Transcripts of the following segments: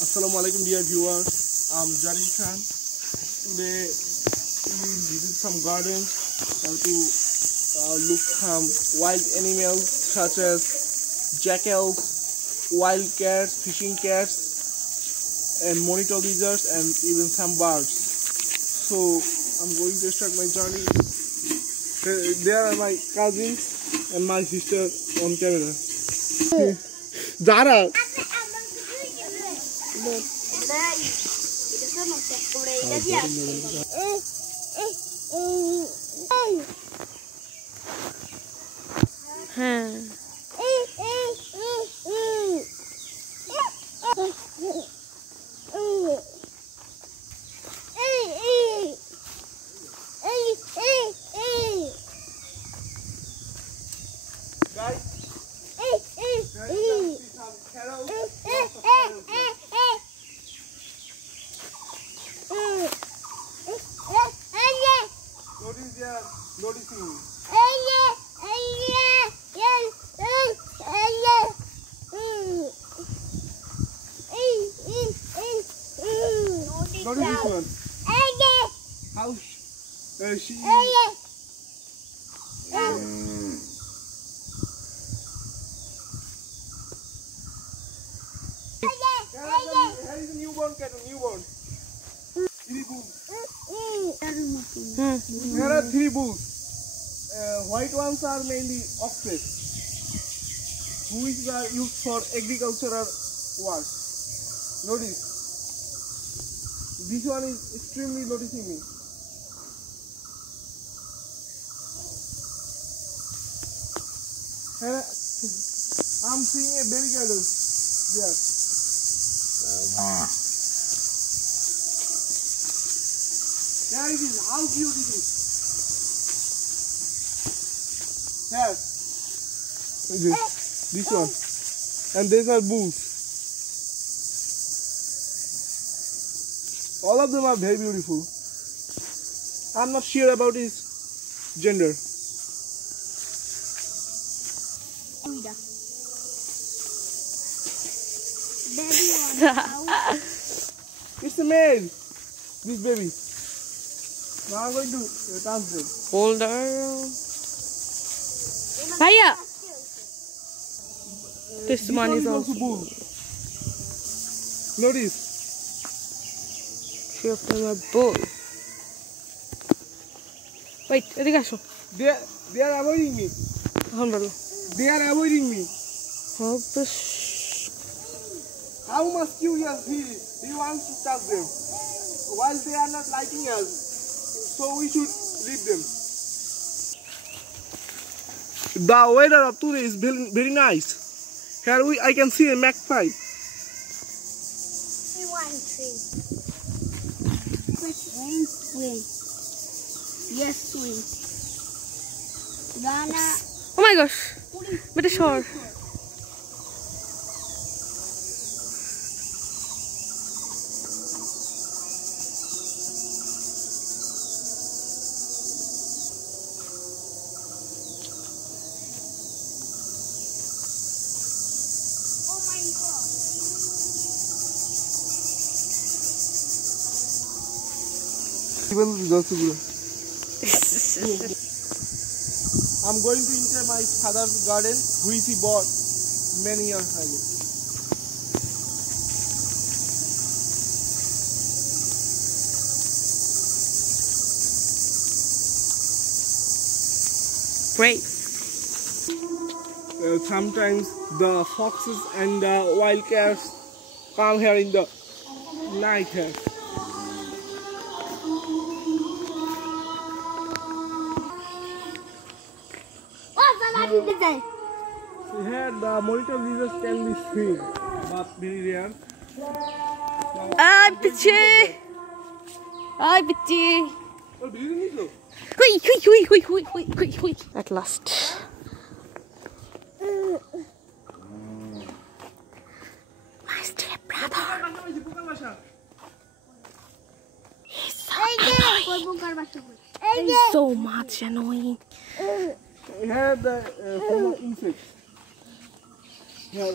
Assalamualaikum dear viewers, I'm Jari Khan. Today we visit some gardens to look some wild animals such as jackals, wild cats, fishing cats and monitor lizards and even some birds. So I'm going to start my journey. There are my cousins and my sister on camera. Zara! Noticing me. Notice this one. How she is. Here is a newborn cat, newborn. Three bulls. There are three bulls. White ones are mainly oxes, which are used for agricultural work. Notice, this one is extremely noticing me. I'm seeing a baby cattle there. There it is. How cute it is. Yes. This one. And these are bulls. All of them are very beautiful. I'm not sure about his gender. It's a male. This baby. Now I'm going to touch them. Hold her. Hiya! This one is also bull. Notice. She of them are bull. Wait, এদিকে আসো. They are avoiding me. They are avoiding me. How much curious he wants to touch them. While they are not liking us, so we should leave them. The weather of today is very nice. Here I can see a magpie. Yes, sweet. Dana. Oh my gosh. Bit of short. I'm going to enter my father's garden, which he bought many years ago. Great. Sometimes the foxes and the wild cats come here in the night here. Here the monitor lizards can be seen, but very rare. Ay, pichi! Ay, pichi! Oh, do you need to? Hui. At last. My step brother. He's so much annoying. Here the form of insects. Here,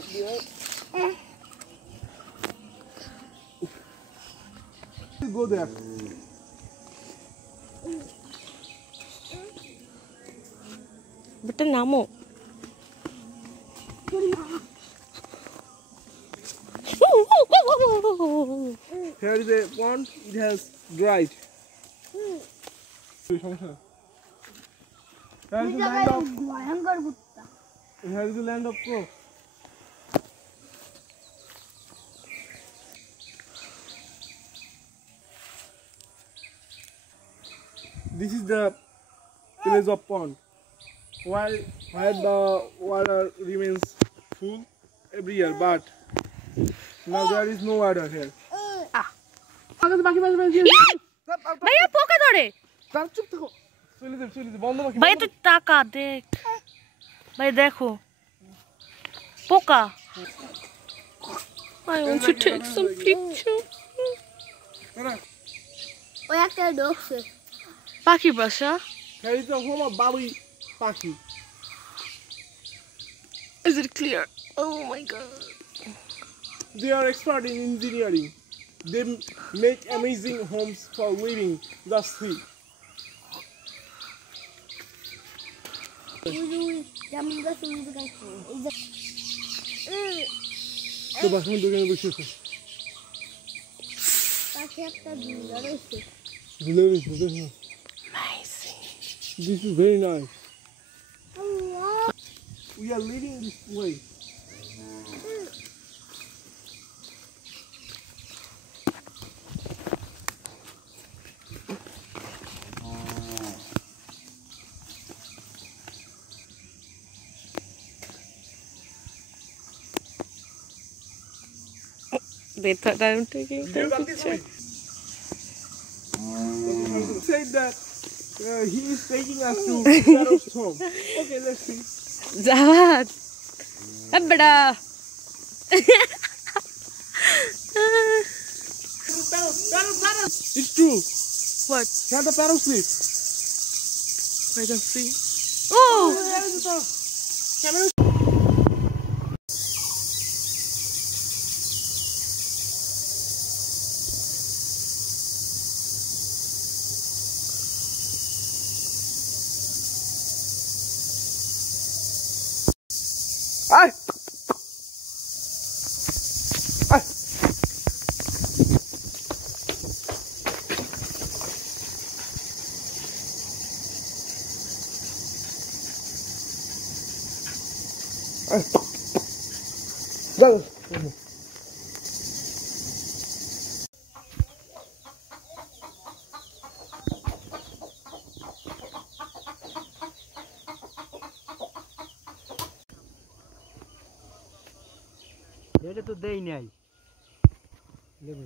Go there. But namo. Here is a pond. It has dried. Here is the land of. Here is the land of crow. This is the village of pond. Where the water remains full every year, but now there is no water here. ভাইয়া পোকা ধরে তার চুপ থাকো চলে দে বন্ধ রাখি ভাইয়া তুই তাকা দেখ ভাই দেখো পোকা I want to take some picture. ওই একটা ঢোকছে পাখি বাসা Here is the home of Babi Paki. Is it clear? Oh my god. They are expert in engineering. They make amazing homes for living. Just see. যেমন গাছে মুজে গাইছে এই যে তো বাসন দোকানে বসে আছে পাশে একটা ঝুলা রয়েছে Amazing. This is very nice. We are leaving this way. They thought I'm taking the picture. Said that he is taking us to Pharaoh's home. Okay, let's see. Jawad. Abda. It's true. What? Here the Pharaoh sleep. I can see. Oh! There is the Pharaoh. Ay! Ay! Ay! Dale. এটা তো দেই নাই লেবু